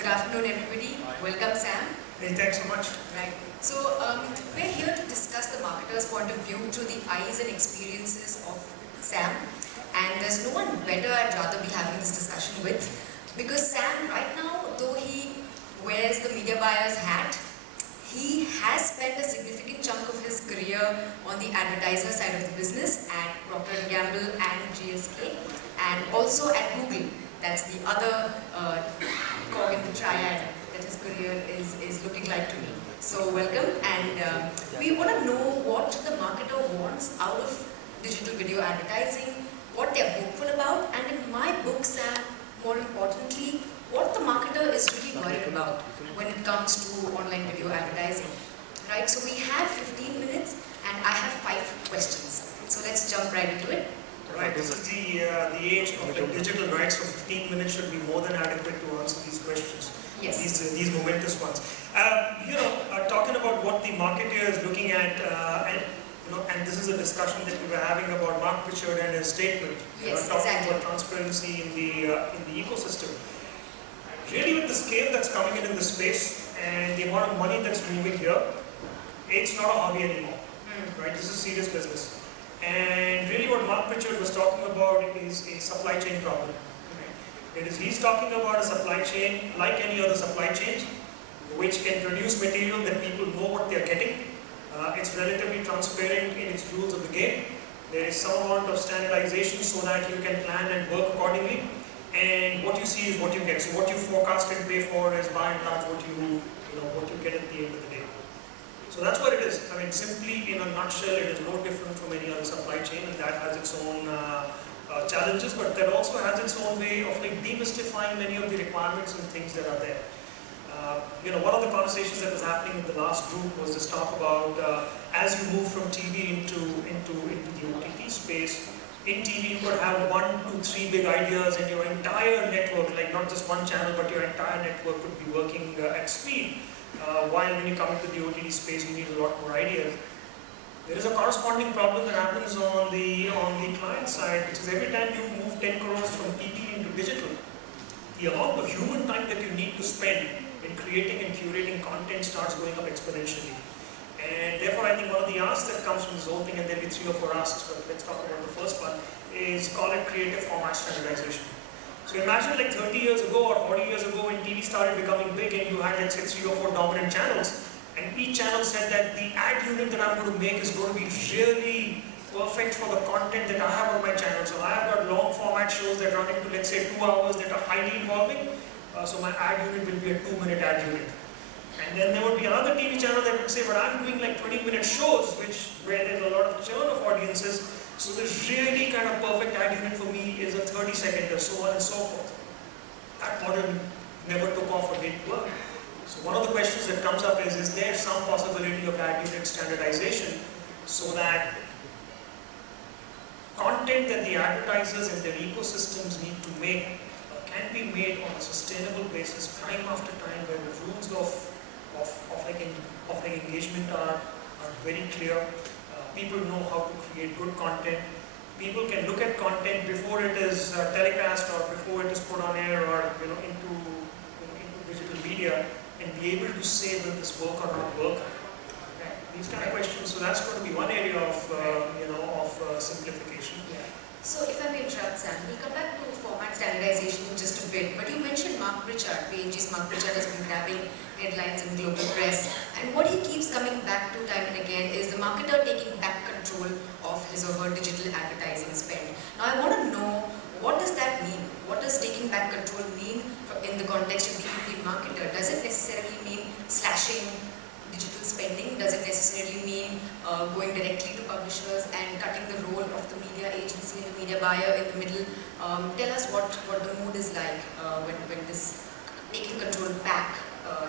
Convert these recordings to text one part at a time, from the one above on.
Good afternoon, everybody. Welcome, Sam. Hey, thanks so much. Right. So, we're here to discuss the marketer's point of view through the eyes and experiences of Sam. And there's no one better I'd rather be having this discussion with. Because Sam, right now, though he wears the media buyer's hat, he has spent a significant chunk of his career on the advertiser side of the business at Procter & Gamble and GSK, and also at Google. That's the other cog in the triad that his career is looking like to me. So welcome, and we want to know what the marketer wants out of digital video advertising, what they're hopeful about, and in my book, Sam, more importantly, what the marketer is really worried about when it comes to online video advertising. Right, so we have 15 minutes and I have 5 questions. So let's jump right into it. Right, this is the age of the digital rights, so 15 minutes should be more than adequate to answer these questions. Yes. These momentous ones. Talking about what the marketer is looking at, and this is a discussion that we were having about Mark Pritchard and his statement. Yes, talking exactly. about transparency in the ecosystem. Really, with the scale that's coming in the space and the amount of money that's moving here, it's not a hobby anymore. Right? This is serious business. And really what Mark Pritchard was talking about is a supply chain problem. Right? He's talking about a supply chain like any other supply chain, which can produce material that people know what they're getting. It's relatively transparent in its rules of the game. There is some amount of standardization so that you can plan and work accordingly. And what you see is what you get. So what you forecast and pay for is by and large what you get at the end of the day. So that's what it is. I mean, simply in a nutshell, it is no different from any other supply chain, and that has its own challenges, but that also has its own way of demystifying many of the requirements and things that are there. One of the conversations that was happening in the last group was this talk about as you move from TV into the OTT space. In TV, you could have 1, 2, 3 big ideas, and your entire network, like not just one channel, but your entire network could be working at speed. While when you come into the OTT space, you need a lot more ideas. There is a corresponding problem that happens on the client side, which is every time you move 10 crores from TV into digital, the amount of human time that you need to spend in creating and curating content starts going up exponentially. And therefore, I think one of the asks that comes from this whole thing, and there'll be 3 or 4 asks, but let's talk about the first one, is call it creative format standardization. So imagine like 30 years ago or 40 years ago when TV started becoming big and you had, let's say, 3 or 4 dominant channels, and each channel said that the ad unit that I'm going to make is going to be really perfect for the content that I have on my channel. So I have got long format shows that run into, let's say, 2 hours that are highly involving. So my ad unit will be a 2-minute ad unit. And then there would be another TV channel that would say, but I'm doing like 20-minute shows, where there's a lot of churn of audiences. So this really kind of perfect ad unit for me is a 30-second, or so on and so forth. That model never took off or didn't work. So one of the questions that comes up is there some possibility of ad unit standardization so that content that the advertisers and their ecosystems need to make can be made on a sustainable basis time after time, where the rules of engagement are very clear. People know how to create good content. People can look at content before it is telecast or before it is put on air or into digital media, and be able to say will this work or not work. Okay. These kind of questions. So that's going to be one area of simplification. Yeah. So if I may interrupt, Sam, we'll come back to format standardization in just a bit. But you mentioned Mark Pritchard. P&G's Mark Pritchard has been grabbing headlines in global press, and what he keeps coming back to time and again is the marketer taking back control of his or her digital advertising spend. Now I want to know, what does that mean? What does taking back control mean in the context of the Indian marketer? Does it necessarily mean slashing digital spending? Does it necessarily mean going directly to publishers and cutting the role of the media agency and the media buyer in the middle? Tell us what the mood is like when this taking control back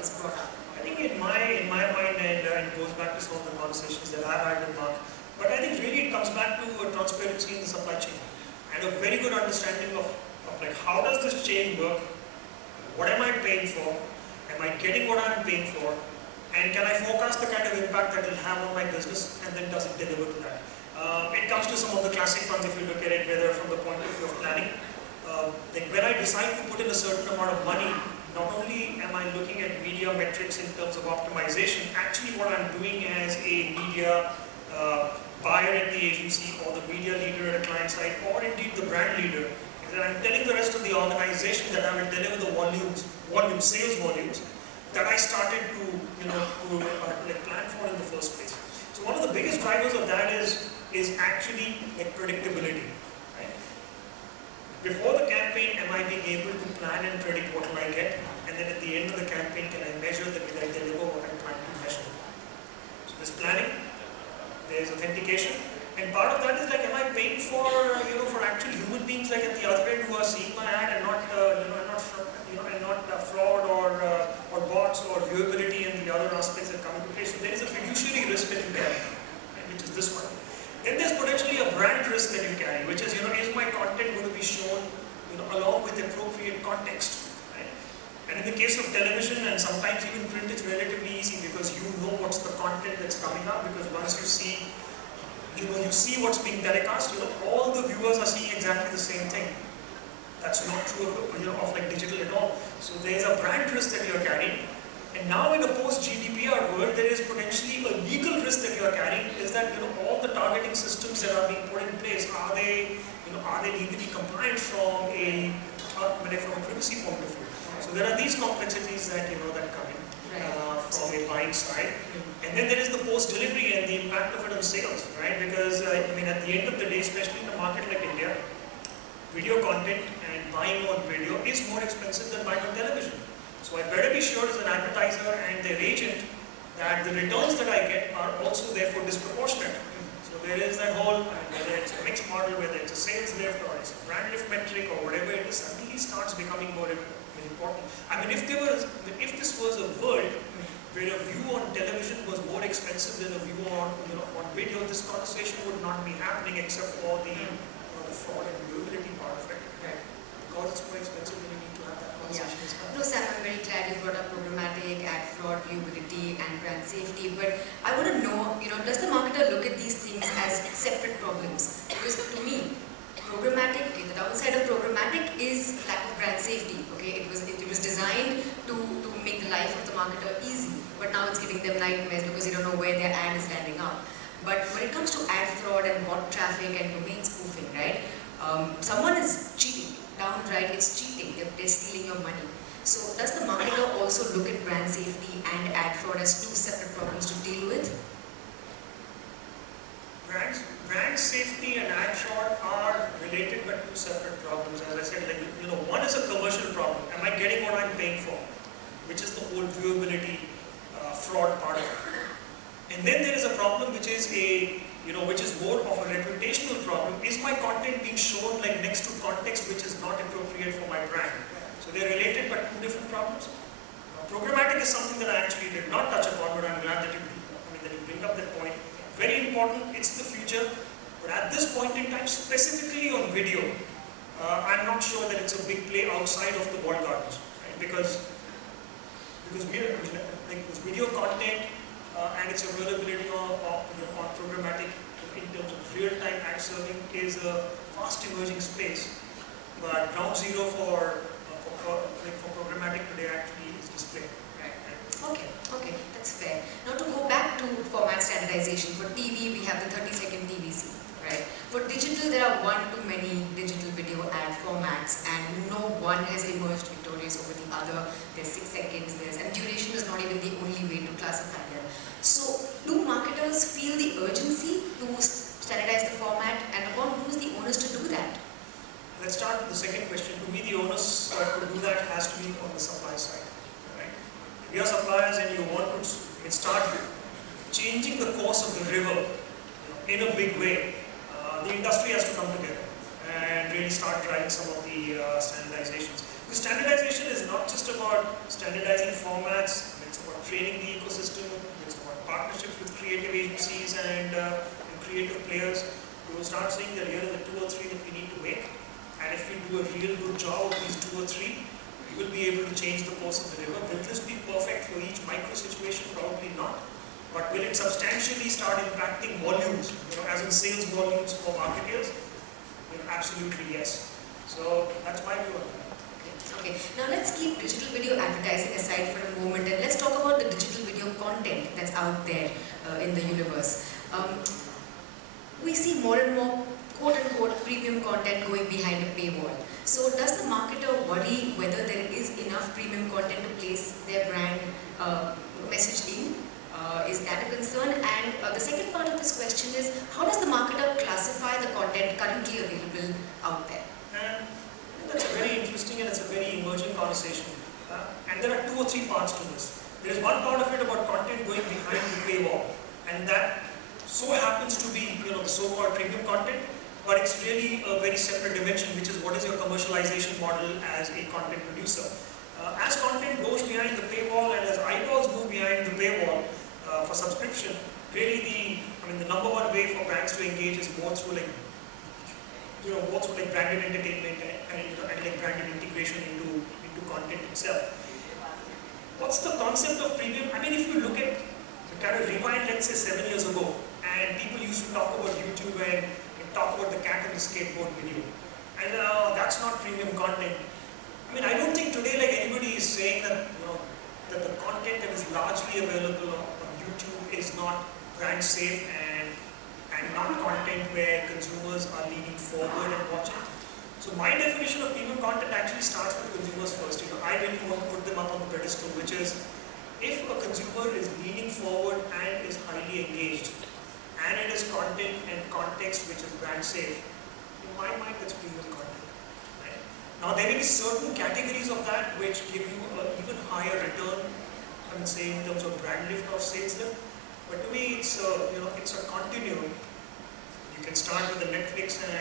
is brought up. I think in my mind, and it goes back to some of the conversations that I've had with Mark, but I think really it comes back to transparency in the supply chain and a very good understanding of like how does this chain work, what am I paying for, am I getting what I'm paying for, and can I forecast the kind of impact that it will have on my business, and then does it deliver to that. It comes to some of the classic ones if you look at it, whether from the point of view of planning. Like when I decide to put in a certain amount of money not only am I looking at media metrics in terms of optimization, actually what I'm doing as a media buyer at the agency or the media leader at a client side or indeed the brand leader is that I'm telling the rest of the organization that I will deliver the sales volumes that I started to plan for in the first place. So one of the biggest drivers of that is actually predictability. Right? Before the campaign, am I being able to plan and predict what will I get? And then at the end of the campaign, can I measure that will I deliver what I plan to measure? So there's planning, there's authentication, and part of that is am I paying for for actual human beings at the other end who are seeing my ad and not fraud or bots or viewability and the other aspects that come into play. So there is a fiduciary risk that you carry, right, which is this one. Then there's potentially a brand risk that you carry, which is is my content going to be shown along with appropriate context, right? And in the case of television and sometimes even print, it's relatively easy because you know what's the content that's coming up, because once you see what's being telecast, all the viewers are seeing exactly the same thing. That's not true of digital at all. So there's a brand risk that you're carrying. And now in a post-GDPR world, there is potentially a legal risk that you're carrying, is that all the targeting systems that are being put in place, are they legally compliant from a privacy point of view? So there are these complexities that that come in from a buying side. And then there is the post-delivery and the impact of it on sales, right? Because at the end of the day, especially in a market like India, video content and buying on video is more expensive than buying on television. So I better be sure as an advertiser and their agent that the returns that I get are also therefore disproportionate. So there is that whole, whether it's a mixed model, whether it's a sales lift or it's a brand lift metric or whatever it is, suddenly starts becoming more important. I mean, if this was a world where a view on television was more expensive than a view on video, this conversation would not be happening except for the fraud and viewability part of it. Right. Because it's more expensive, then we need to have that conversation as well. No, Sam, I'm very glad you brought up programmatic, ad fraud, viewability, and brand safety. But I want to know, does the marketer look at these things as separate problems? Because to me, programmatic, the downside of programmatic is lack of brand safety. Okay, it was designed to make the life of the marketer easy, but now it's giving them nightmares because you don't know where their ad is landing up. But when it comes to ad fraud and bot traffic and domain spoofing, right? Someone is cheating. Downright, it's cheating. They're stealing your money. So does the marketer also look at brand safety and ad fraud as two separate problems to deal with? Brand safety and ad fraud are related but two separate problems. As I said, one is a commercial problem. Am I getting what I'm paying for? Which is the whole viewability fraud part of it. And then there is a problem which is which is more of a reputational problem. Is my content being shown next to context which is not appropriate for my brand? So they're related but two different problems. Programmatic is something that I actually did not touch upon, but I'm glad that you bring up that point. Very important, it's the future. But at this point in time, specifically on video, I'm not sure that it's a big play outside of the walled gardens, right? Because this video content and its availability on programmatic in terms of real-time ad serving is a fast emerging space. But ground zero for programmatic today actually is display. Right. Okay, that's fair. Now to go back to format standardization, for TV we have the 30-second TVC, right? For digital there are one too many digital video ad formats and no one has emerged victorious over the other. There's 6 seconds, and duration is not even the only way to classify them. So do marketers feel the urgency to standardize the format, and upon who is the onus to do that? Let's start with the second question. To me, the onus to do that has to be on the supply side. Right? If you are suppliers and you want to start changing the course of the river in a big way, the industry has to come together and really start driving some of the standardizations. Because standardization is not just about standardizing formats, it's about training the ecosystem, it's about partnerships with creative agencies and creative players. We will start saying that here are the 2 or 3 that we need to make. And if we do a real good job of these 2 or 3, we will be able to change the course of the river. Will this be perfect for each micro situation? Probably not. But will it substantially start impacting volumes, as in sales volumes for marketers? Absolutely yes. So that's my view on that. Okay, now let's keep digital video advertising aside for a moment, and let's talk about the digital video content that's out there in the universe. We see more and more quote-unquote premium content going behind a paywall. So does the marketer worry whether there is enough premium content to place their brand message in? Is that a concern? And the second part of this question is, how does the marketer classify the content currently available out there? That's a very interesting and it's a very emerging conversation. And there are 2 or 3 parts to this. There is one part of it about content going behind the paywall, and that so happens to be, the so-called premium content, but it's really a very separate dimension, which is what is your commercialization model as a content producer. As content goes behind the paywall and as eyeballs move behind the paywall for subscription, really the number one way for brands to engage is more through branded entertainment and branded integration into content itself. What's the concept of premium? If you look at kind of rewind, let's say 7 years ago, and people used to talk about YouTube and talk about the cat and the skateboard video, and that's not premium content. I don't think today anybody is saying that that the content that is largely available on YouTube is not brand safe and not content where consumers are leaning forward and watching. So my definition of premium content actually starts with consumers first. I really want to put them up on the pedestal, which is if a consumer is leaning forward and is highly engaged, and it is content and context which is brand safe, in my mind that's premium content. Right? Now there may be certain categories of that which give you an even higher return, say in terms of brand lift or sales lift, but to me it's a continuum. You can start with the Netflix and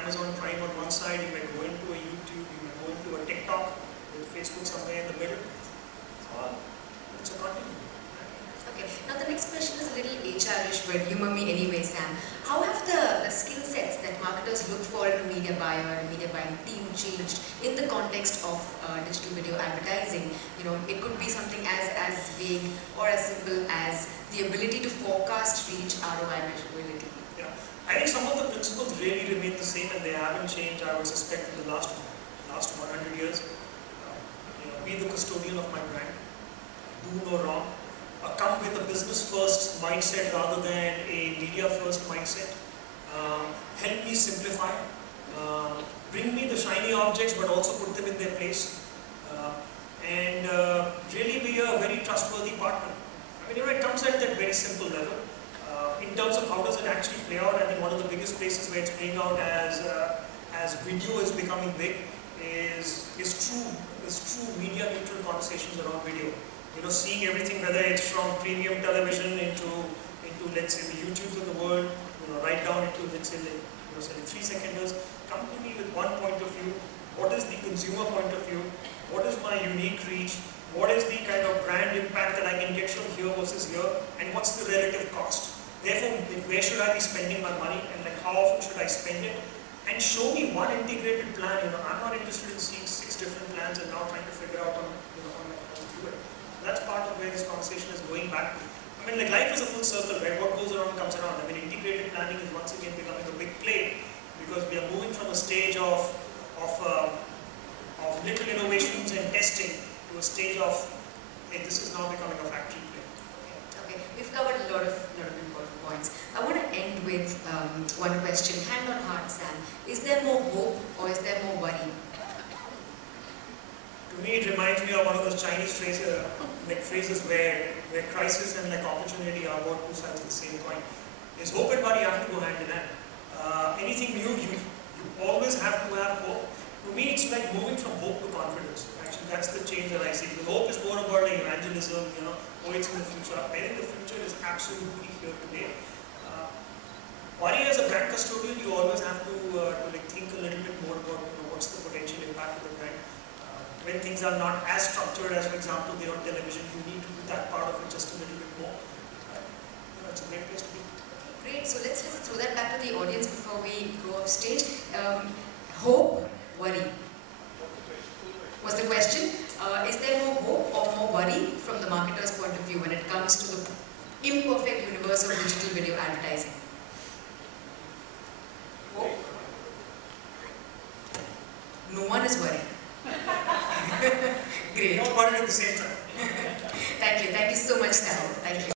Amazon Prime on one side, you might go into a YouTube, you might go into a TikTok, with Facebook somewhere in the middle. It's a continuum. Okay, now the next question is a little HR-ish, but humor me anyway, Sam. How have the skill sets that marketers look for in a media buyer and a media buying team changed in the context of digital video advertising? It could be something as vague or as simple as the ability to forecast reach, ROI measurability. Yeah, I think some of the principles really remain the same and they haven't changed, I would suspect, in the last 100 years. Be the custodian of my brand, do no wrong. Come with a business first mindset rather than a media first mindset. Help me simplify. Bring me the shiny objects but also put them in their place. And really be a very trustworthy partner. It comes at that very simple level. In terms of how does it actually play out, I think one of the biggest places where it's playing out as video is becoming big is true media neutral conversations around video. Seeing everything, whether it's from premium television into let's say the YouTubes of the world, right down into let's say 3-seconders. Come to me with one point of view. What is the consumer point of view? What is my unique reach? What is the kind of brand impact that I can get from here versus here? And what's the relative cost? Therefore, where should I be spending my money and how often should I spend it? And show me one integrated plan. I'm not interested in seeing 6 different plans and now trying to figure out on how to do it. That's part of where this conversation is going back to. Life is a full circle, right? What goes around comes around. Integrated planning is once again becoming a big play because we are moving from a stage of little innovations and testing to a stage of, hey, this is now becoming a factory play. Okay, we've covered a lot of important points. I want to end with one question, hand on heart, Sam. Is there more hope or is there more worry? To me, it reminds me of one of those Chinese phrases where crisis and opportunity are both 2 sides of the same coin. There's hope and worry have to go hand in hand. Anything new, you always have to have hope. To me, it's like moving from hope to confidence. Actually, that's the change that I see. The hope is more about evangelism, it's in the future. I think the future is absolutely here today. Worry as a brand custodian, you always have to think a little bit more about what's the potential impact of the brand. When things are not as structured as, for example, they're on television, you need to do that part of it just a little bit more. It's a great place to be. Great, so let's throw that back to the audience before we go off stage. Hope, worry was the question. Is there more hope or more worry from the marketer's point of view when it comes to the imperfect universe of digital video advertising? Hope? No one is worried. Great. about it at the same time. Thank you so much, Sam. Thank you.